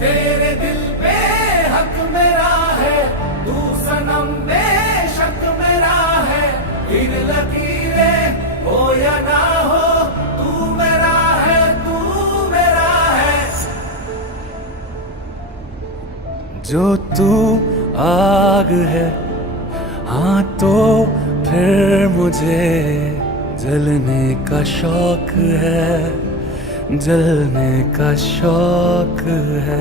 तेरे दिल पे हक मेरा है, तू सनम बेशक मेरा है। फिर लकीरें हो या ना हो, तू मेरा है, तू मेरा है। जो तू आग है, हाँ तो फिर मुझे जलने का शौक है, जलने का शौक है।